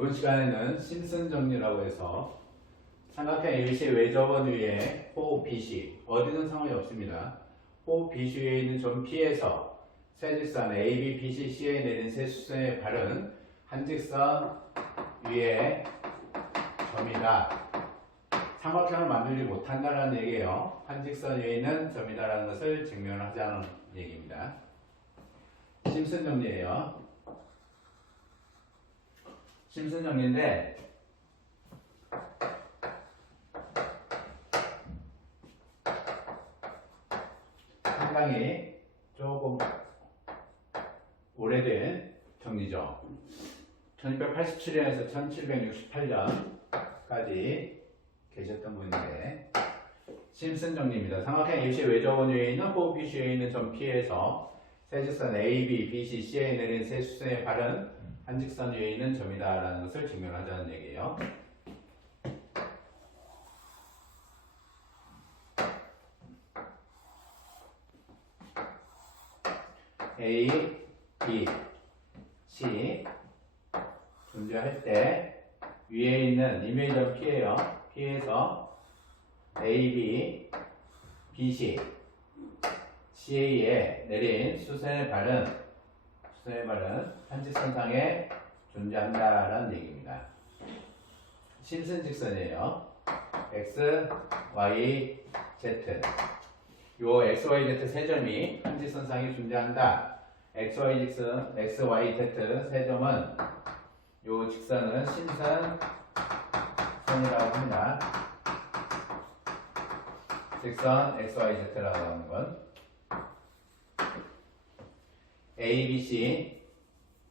이번 시간에는 심슨 정리라고 해서 삼각형 ABC 외접원 위에 호 BC 어디든 상관이 없습니다. 호 BC 위에 있는 점 P에서 세 직선 AB, BC, C에 내린 세 수선의 발은 한 직선 위에 점이다. 삼각형을 만들지 못한다는 얘기예요. 한 직선 위에 있는 점이다라는 것을 증명을 하자는 얘기입니다. 심슨 정리예요. 심슨 정리인데 상당히 조금 오래된 정리죠. 1287년에서 1768년까지 계셨던 분인데 심슨 정리입니다. 삼각형 ABC 외접원 위에 있는 호 BC 위에 있는 점 P에서 세 직선 AB, BC, C에 내린 세 수선의 발은 한 직선 위에 있는 점이다라는 것을 증명하자는 얘기예요. A, B, C 존재할 때 위에 있는 이미지점 P예요. P에서 A, B, BC, CA에 내린 수선의 발은 한 직선상에 존재한다라는 얘기입니다. 심슨 직선이에요. X, Y, Z. 요 X, Y, Z 세 점이 한 직선상에 존재한다. X, Y, 직선, X, Y, Z 세 점은 요 직선은 심선선이라고 합니다. 직선 X, Y, Z라고 하는 건 A, B, C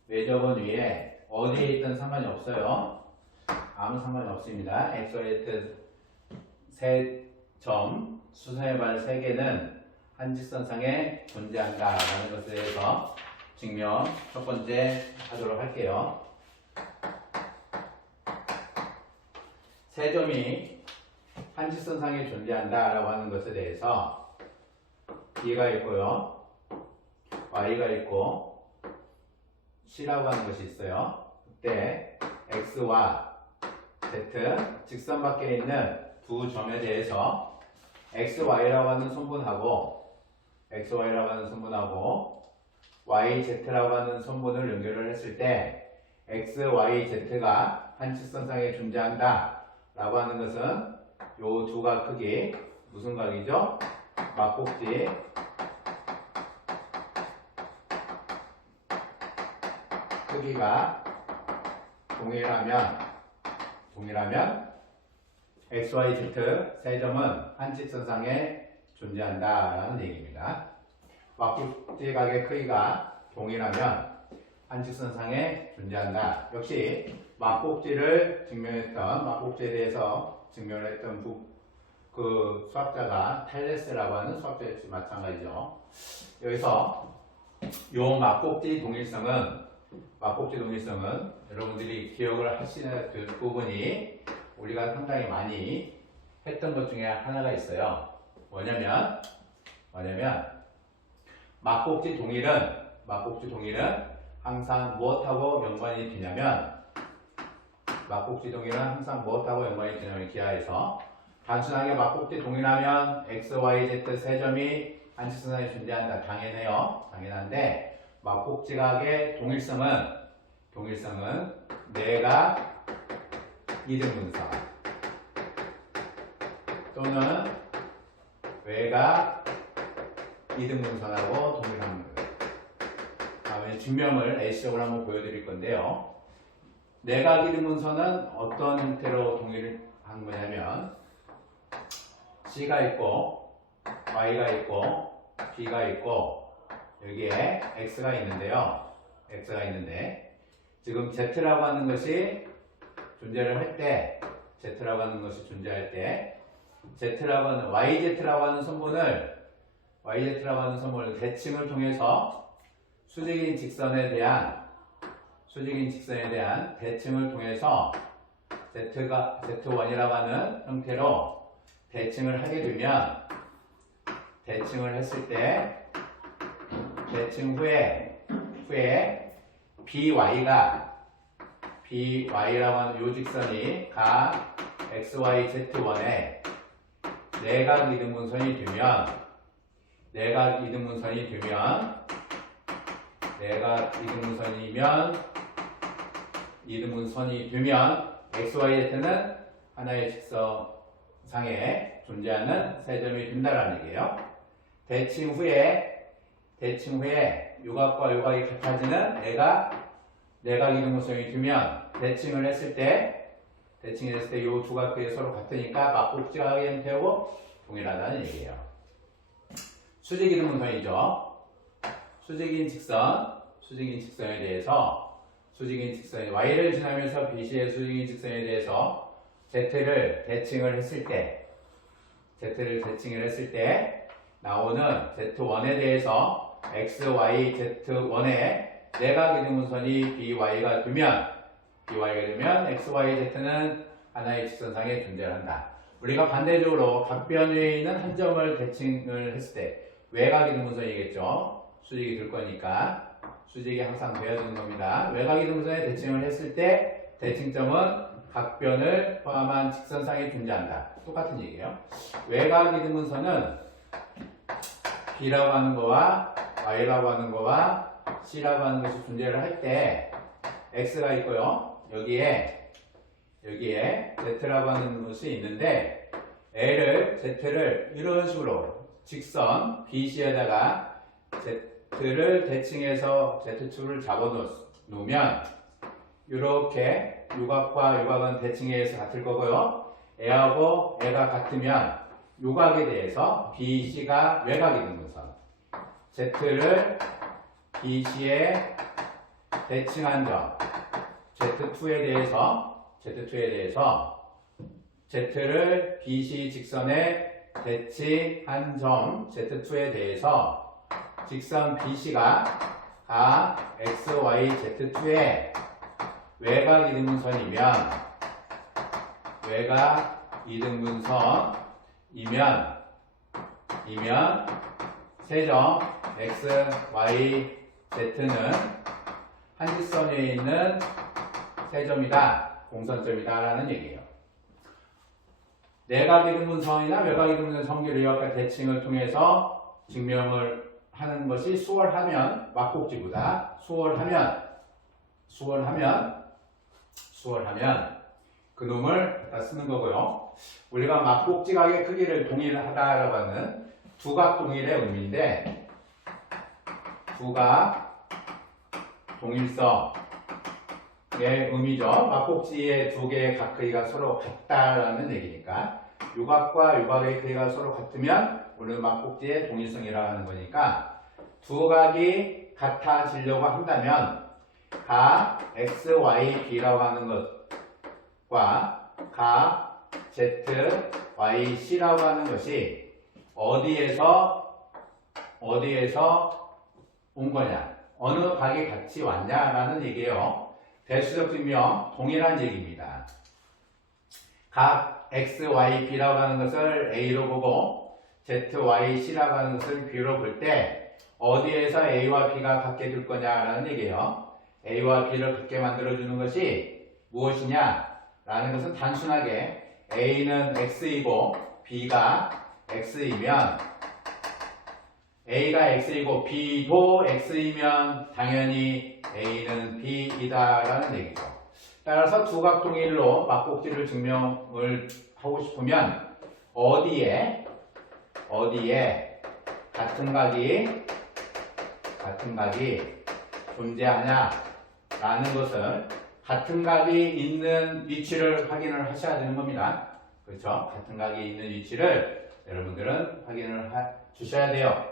외접원 위에 어디에 있든 상관이 없어요. 아무 상관이 없습니다. X, Y, Z 세 점, 수선의 발 3개는 한 직선상에 존재한다라는 것에 대해서 증명 첫 번째 하도록 할게요. 세 점이 한 직선상에 존재한다라고 하는 것에 대해서 B가 있고요. Y가 있고 C라고 하는 것이 있어요. 그때 X와 Z 직선 밖에 있는 두 점에 대해서 XY라고 하는 손분하고 YZ라고 하는 손분을 연결을 했을 때 XYZ가 한 직선상에 존재한다 라고 하는 것은 요 두 각 크기 무슨 각이죠? 막곡지 크기가 동일하면 XYZ 세 점은 한 직선상에 존재한다라는 얘기입니다. 막국지각의 크기가 동일하면 한 직선상에 존재한다. 역시 막국지를 증명했던 막국지에 대해서 증명을 했던 그 수학자가 탈레스라고 하는 수학자였지 마찬가지죠. 여기서 요 막국지 동일성은 여러분들이 기억을 하시는 그 부분이 우리가 상당히 많이 했던 것 중에 하나가 있어요. 뭐냐면 막곡지 동일은 항상 무엇하고 연관이 되냐면 기하에서 단순하게 막곡지 동일하면 X, Y, Z 세 점이 한 직선상에 존재한다. 당연한데 막곡지각의 동일성은 내가 이등분선 또는 외가 이등분선하고 동일합니다. 다음에 증명을 A식으로 한번 보여드릴 건데요. 내각 이등분선은 어떤 형태로 동일한 거냐면 C가 있고 Y가 있고 B가 있고 여기에 X가 있는데 지금 Z라고 하는 것이 존재할 때 YZ라고 하는 손분을 대칭을 통해서 수직인 직선에 대한 대칭을 통해서 Z1이라고 하는 형태로 대칭을 하게 되면 대칭을 했을 때 대칭 후에 BY가 BY라고 하는 요 직선이 가 XYZ1에 내각 이등분선이 되면 내각 이등분선이 되면 XYZ는 하나의 직선상에 존재하는 세 점이 된다라는 얘기예요. 대칭 후에 요각과 요각이 같아지는 내각 이등분선이 되면 대칭을 했을 때 요 두 각이 서로 같으니까 막복지각의 형태하고 동일하다는 얘기예요. 수직 이등분선이죠. 수직인 직선에 대해서 수직인 직선이 Y를 지나면서 BC의 수직인 직선에 대해서 Z를 대칭을 했을 때 나오는 Z1에 대해서 XYZ1에 내각 이등분선이 BY가 되면 XYZ는 하나의 직선상에 존재한다. 우리가 반대적으로 각변 위에 있는 한 점을 대칭을 했을 때 외각 이등분선이겠죠. 수직이 될 거니까 수직이 항상 되어야 되는 겁니다. 외각 이등분선에 대칭을 했을 때 대칭점은 각변을 포함한 직선상에 존재한다. 똑같은 얘기예요. 외각 이등분선은 B라고 하는 거와 Y라고 하는 거와 C라고 하는 것이 존재를 할 때 X가 있고요. 여기에 Z라고 하는 것이 있는데 Z를 이런 식으로 직선 BC에다가 Z를 대칭해서 Z축을 잡아놓으면 이렇게 요각과 요각은 대칭해서 같을 거고요. A하고 A가 같으면 요각에 대해서 BC가 외각 이등분선 Z를 BC에 대칭한 점 Z2에 대해서 Z를 BC 직선에 대칭한 점 Z2에 대해서 직선 BC가 가 XYZ2의 외각 이등분선이면 세점 XYZ는 한 직선 위에 있는 세점이다, 공선점이다 라는 얘기예요. 내각 이등분선이나 외각 이등분선 성질을 이렇게 대칭을 통해서 증명을 하는 것이 수월하면 막복지보다 수월하면 그놈을 갖다 쓰는 거고요. 우리가 막복지각의 크기를 동일하다라고 하는 두각 동일의 의미인데 두각 동일성의 의미죠. 막복지의 두 개의 각 크기가 서로 같다라는 얘기니까 요각과 요각의 크기가 서로 같으면 우리는 막복지의 동일성이라고 하는 거니까 두 각이 같아지려고 한다면 가 XYB라고 하는 것과 가 ZYC라고 하는 것이 어디에서 온 거냐, 어느 각이 같이 왔냐라는 얘기예요. 대수적 증명 동일한 얘기입니다. 각 XYB라고 하는 것을 A로 보고 ZYC라고 하는 것을 B로 볼 때 어디에서 A와 B가 같게 될 거냐라는 얘기예요. A와 B를 같게 만들어주는 것이 무엇이냐 라는 것은 단순하게 A는 X이고 B가 X이면 A가 X이고 B도 X이면 당연히 A는 B이다 라는 얘기죠. 따라서 두각 동일로 막복지를 증명을 하고 싶으면 어디에 같은 각이 존재하냐 라는 것을 같은 각이 있는 위치를 확인을 하셔야 되는 겁니다. 그렇죠? 같은 각이 있는 위치를 여러분들은 확인을 주셔야 돼요.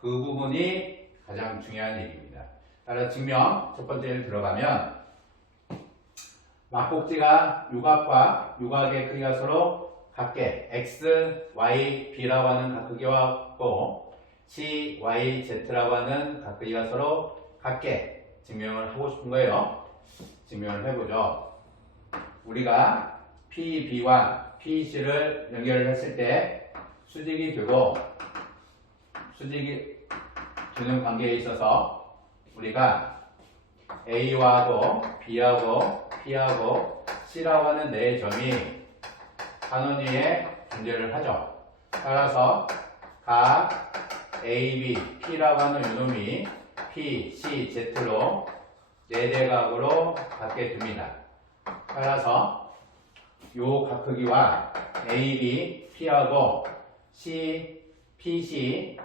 그 부분이 가장 중요한 얘기입니다. 따라서 증명 첫 번째를 들어가면 막복지가 요각과 요각의 크기가 서로 같게 X, Y, B라고 하는 각 크기와 같고 C, Y, Z라고 하는 각 크기가 서로 같게 증명을 하고 싶은 거예요. 증명을 해보죠. 우리가 P, B와 P, C를 연결을 했을 때 수직이 되고 수직이 되는 관계에 있어서 우리가 A하고 B하고 B하고 C라고 하는 네 점이 한원 위에 존재를 하죠. 따라서 각 A, B, P라고 하는 요놈이 P, C, Z로 4대각으로 갖게 됩니다. 따라서 요 각크기와 A, B, P하고 C, PC,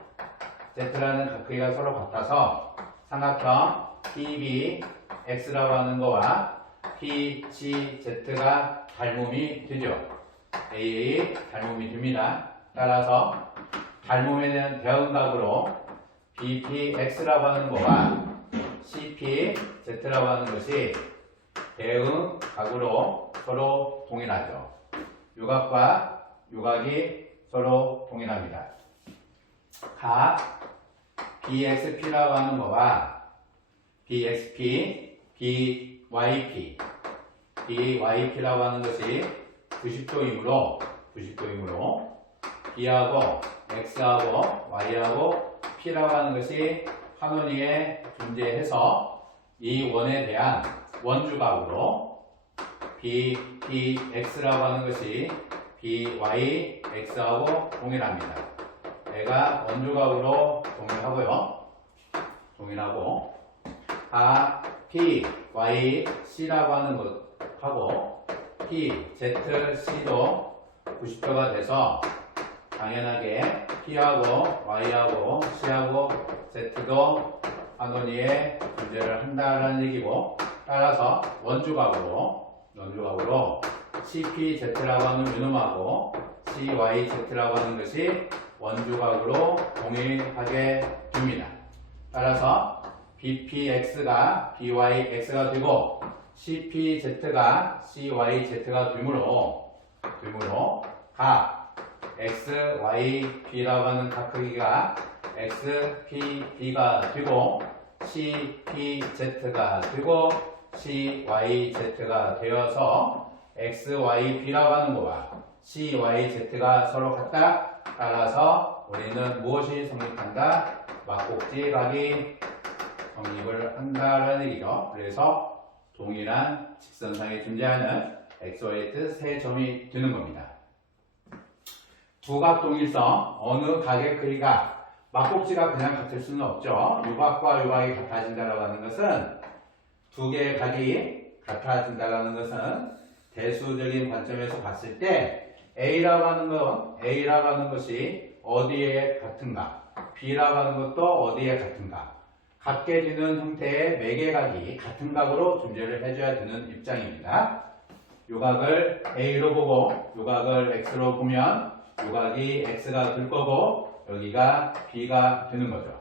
Z라는 각크기가 서로 같아서 삼각형 PB, X라고 하는 거와 PC, Z가 닮음이 되죠. AA 닮음이 됩니다. 따라서 닮음에 대한 대응각으로 BPX라고 하는 거와 CPZ라고 하는 것이 대응각으로 서로 동일하죠. 요각과 요각이 서로 동일합니다. 각 BXP라고 하는 거와 BXP, BYP라고 하는 것이 90도이므로 B하고 X하고 Y하고 P라고 하는 것이 한원 위에 존재해서 이 원에 대한 원주각으로 BPX라고 하는 것이 BYX하고 동일합니다. 얘가 원주각으로 동일하고 PYC라고 하는 것하고 PZC도 90도가 돼서 당연하게 P하고 Y하고 C하고 Z도 한원 위에 존재를 한다라는 얘기고, 따라서 원주각으로 CPZ라고 하는 요놈하고 CYZ라고 하는 것이 원주각으로 동일하게 됩니다. 따라서 BPX가 BYX가 되고 CPZ가 CYZ가 되므로 각 XYB라고 하는 각크기가 XPB가 되고 CPZ가 되고 CYZ가 되어서 XYB라고 하는 거와 CYZ가 서로 같다. 따라서 우리는 무엇이 성립한다? 막곡지각이 성립을 한다라는 얘기죠. 그래서 동일한 직선상에 존재하는 XYZ 세 점이 되는 겁니다. 두각 동일성, 어느 각의 크기가 막곡지가 그냥 같을 수는 없죠. 요각과 요각이 같아진다라고 하는 것은 두 개의 각이 같아진다라는 것은 대수적인 관점에서 봤을 때 A라고 하는 것이 어디에 같은가, B라고 하는 것도 어디에 같은가, 같게 되는 형태의 매개각이 같은 각으로 존재를 해줘야 되는 입장입니다. 요각을 A로 보고 요각을 X로 보면 요각이 X가 될 거고 여기가 B가 되는 거죠.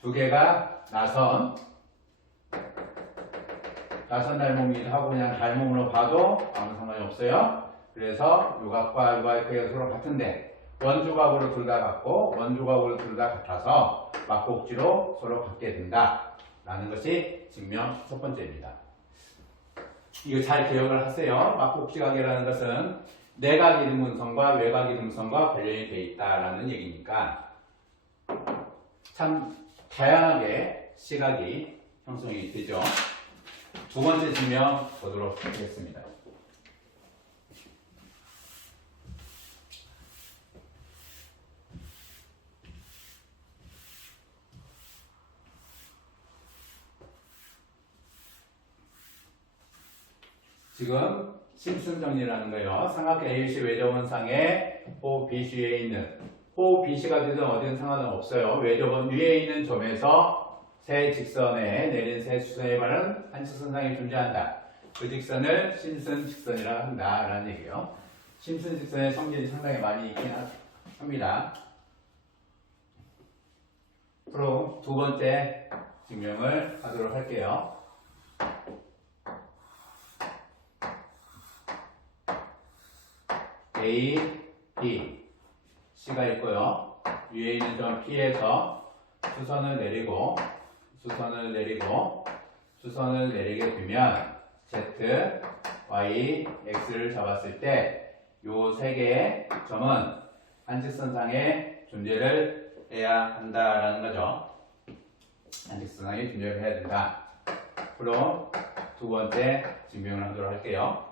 두 개가 나선 닮음이기도 하고 그냥 닮음으로 봐도 아무 상관이 없어요. 그래서 요각과 요각의 크기가 서로 같은데 원주각으로 둘 다 같고 원주각으로 둘 다 같아서 막곡지로 서로 같게 된다 라는 것이 증명 첫 번째입니다. 이거 잘 기억을 하세요. 막곡지각이라는 것은 내각 이등분선과 외각 이등분선과 관련이 되어 있다라는 얘기니까 참 다양하게 시각이 형성이 되죠. 두 번째 증명 보도록 하겠습니다. 지금 심슨 정리라는 거예요. 삼각형 ABC 외접원상에 호 BC에 있는 호 BC가 되든 어디든 상관은 없어요. 외접원 위에 있는 점에서 세 직선에 내린 세 수선에 관한 한 직선상이 존재한다. 그 직선을 심슨 직선이라고 한다라는 얘기예요. 심슨 직선의 성질이 상당히 많이 있긴 합니다. 그럼 두 번째 증명을 하도록 할게요. A, B, C가 있고요. 위에 있는 점 P에서 수선을 내리게 되면 Z, Y, X를 잡았을 때 요 세 개의 점은 한직선상에 존재를 해야 한다라는 거죠. 한직선상에 존재를 해야 된다. 그럼 두 번째 증명을 하도록 할게요.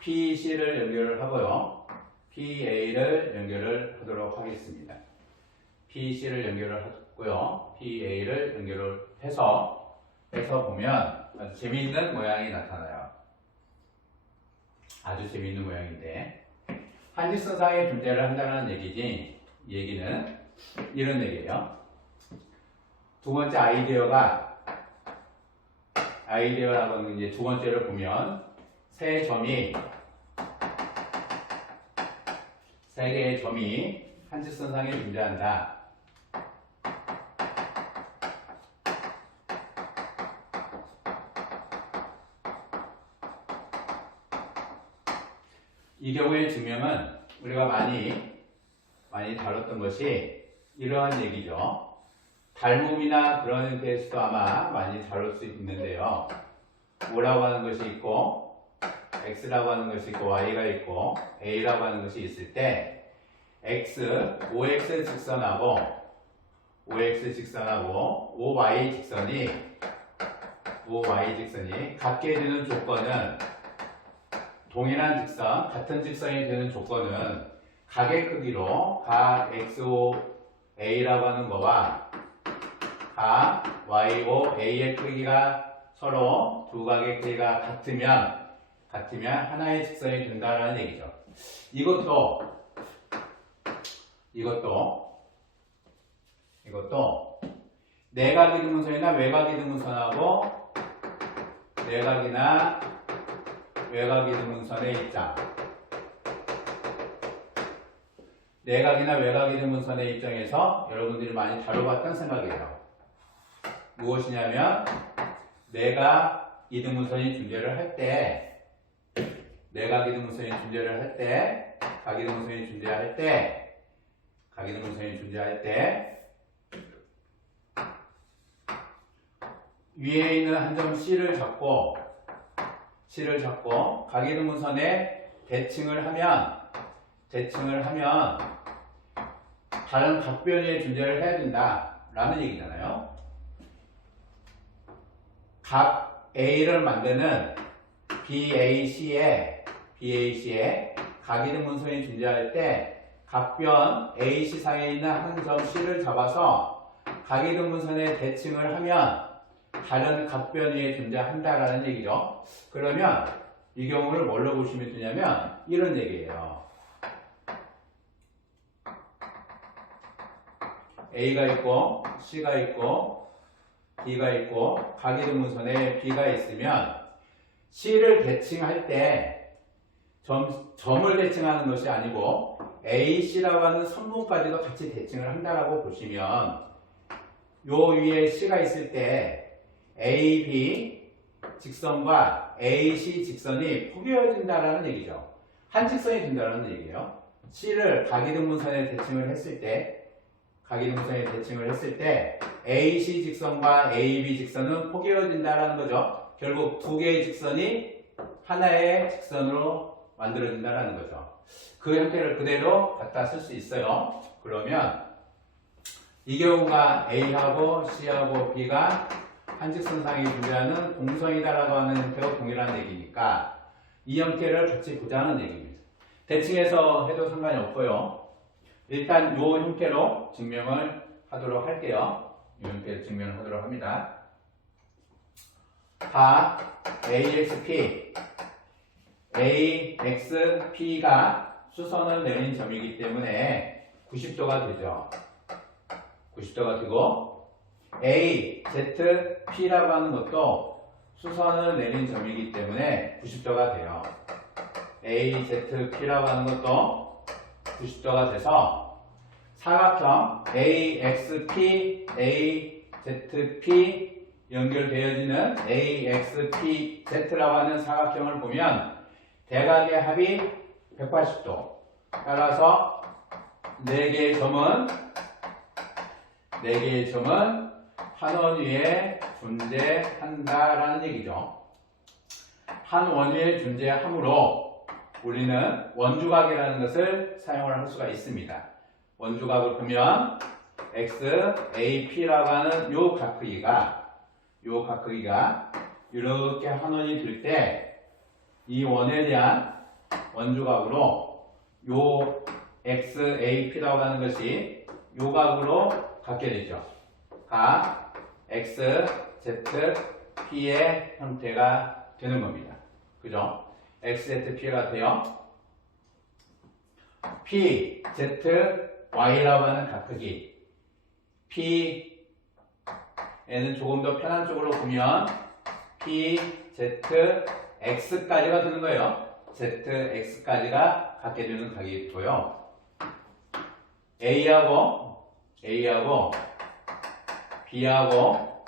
PC를 연결을 하고요. PA를 연결을 하도록 하겠습니다. PC를 연결을 하고요. PA를 연결을 해서 보면 아주 재미있는 모양이 나타나요. 아주 재미있는 모양인데 한직선상의 존재를 한다는 얘기지. 얘기는 이런 얘기예요. 두 번째 아이디어라고 하는 이제 두 번째를 보면 세 개의 점이 한직선상에 존재한다. 이 경우의 증명은 우리가 많이 다뤘던 것이 이러한 얘기죠. 닮음이나 그런 형태에서도 아마 많이 다룰 수 있는데요. O라고 하는 것이 있고 X라고 하는 것이 있고 Y가 있고 A라고 하는 것이 있을 때 OX 직선하고 OY 직선이 같게 되는 조건은 동일한 직선, 같은 직선이 되는 조건은 각의 크기로 각 XOA라고 하는 거와 각 YOA의 크기가 서로 두 각의 크기가 같으면 하나의 직선이 된다는 얘기죠. 이것도 내각이 등분선이나 외각이 등분선하고 내각이나 외각이 등분선의 입장. 내각이나 외각이 등분선의 입장에서 여러분들이 많이 다뤄봤던 생각이에요. 무엇이냐면 내각 이등분선이 존재를 할 때 각이등분선이 존재할 때 위에 있는 한 점 C를 잡고 각이등분선에 대칭을 하면 다른 각변위의 존재를 해야 된다라는 얘기잖아요. 각 A를 만드는 BAC에 각이등분선이 존재할 때 각변 AC 상에 있는 한 점 C를 잡아서 각이등분선에 대칭을 하면 다른 각변 위에 존재한다라는 얘기죠. 그러면 이 경우를 뭘로 보시면 되냐면 이런 얘기예요. A가 있고 C가 있고 D가 있고 각이등분선에 B가 있으면 C를 대칭할 때 점을 대칭하는 것이 아니고 AC라고 하는 선분까지도 같이 대칭을 한다라고 보시면 요 위에 C가 있을 때 AB 직선과 AC 직선이 포개어진다라는 얘기죠. 한 직선이 된다는 얘기예요. C를 각이등분선에 대칭을 했을 때 AC 직선과 AB 직선은 포개어진다라는 거죠. 결국 두 개의 직선이 하나의 직선으로 만들어진다라는 거죠. 그 형태를 그대로 갖다 쓸 수 있어요. 그러면 이 경우가 A하고 C하고 B가 한직선상에 존재하는 공성이다라고 하는 형태와 동일한 얘기니까 이 형태를 같이 보자는 얘기입니다. 대칭해서 해도 상관이 없고요. 일단 이 형태로 증명을 하도록 할게요. 이 형태로 증명을 하도록 합니다. AXP가 수선을 내린 점이기 때문에 90도가 되죠. 90도가 되고 AZP라고 하는 것도 수선을 내린 점이기 때문에 90도가 돼요. AZP라고 하는 것도 90도가 돼서 사각형 AXP, AZP 연결되어지는 AXPZ라고 하는 사각형을 보면 대각의 합이 180도. 따라서 4개의 점은 한 원위에 존재한다라는 얘기죠. 한 원위에 존재하므로 우리는 원주각이라는 것을 사용을 할 수가 있습니다. 원주각을 보면 XAP라고 하는 요 각크기가 이렇게 한 원이 될 때 이 원에 대한 원주각으로 요 XAP라고 하는 것이 요 각으로 갖게 되죠. 각 XZP의 형태가 되는 겁니다. 그죠? XZP가 돼요. PZY라고 하는 각크기. P에는 조금 더 편한 쪽으로 보면 PZX까지가 되는 거예요. ZX까지가 갖게 되는 각이 있고요. A하고 B하고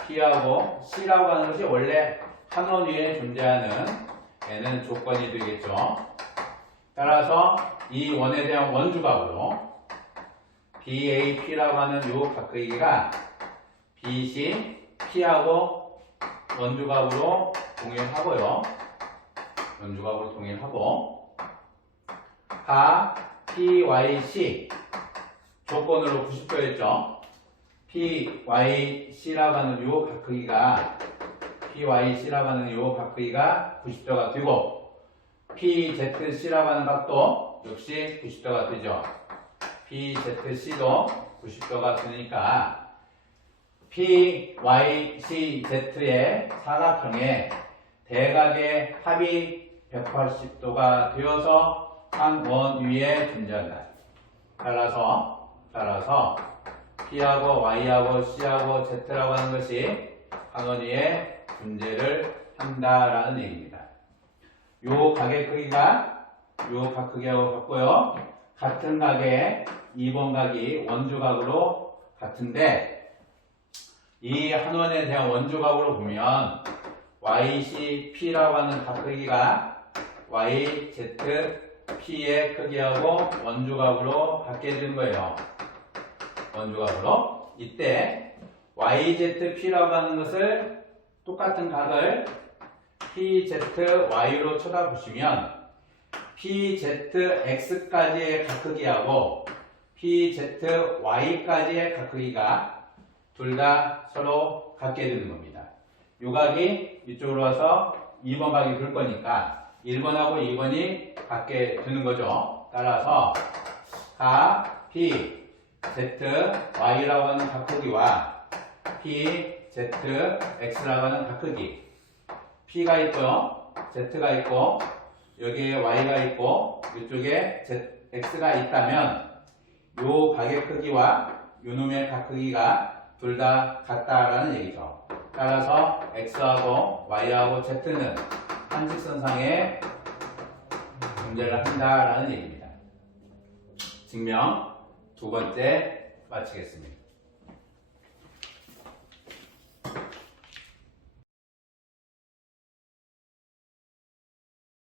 P하고 C라고 하는 것이 원래 한 원 위에 존재하는 N은 조건이 되겠죠. 따라서 이 원에 대한 원주각으로 BAP라고 하는 요 각크기가 BC, P하고 원주각으로 동일하고요. 각 PYC 조건으로 90도였죠. PYC라고 하는 요 각크기가 90도가 되고 PZC라고 하는 각도 역시 90도가 되죠. PZC도 90도가 되니까 PYCZ의 사각형에 대각의 합이 180도가 되어서 한 원 위에 존재한다. 따라서 P하고 Y하고 C하고 Z라고 하는 것이 한 원 위에 존재를 한다라는 얘기입니다. 요 각의 크기가 요 각 크기하고 같고요. 같은 각의 2번 각이 원주각으로 같은데 이 한 원에 대한 원주각으로 보면 YCP라고 하는 각 크기가 YZP의 크기하고 원주각으로 같게 되는 거예요. 원주각으로. 이때 YZP라고 하는 것을 똑같은 각을 PZY로 쳐다보시면 PZX까지의 각 크기하고 PZY까지의 각 크기가 둘 다 서로 같게 되는 겁니다. 요 각이 이쪽으로 와서 2번 각이 될 거니까 1번하고 2번이 같게 되는 거죠. 따라서 각 PZY라고 하는 각 크기와 PZX라고 하는 각 크기 P가 있고요. Z가 있고 여기에 Y가 있고 이쪽에 X가 있다면 요 각의 크기와 요 놈의 각 크기가 둘 다 같다라는 얘기죠. 따라서 X하고 Y하고 Z는 한 직선상에 존재를 한다라는 얘기입니다. 증명 두 번째 마치겠습니다.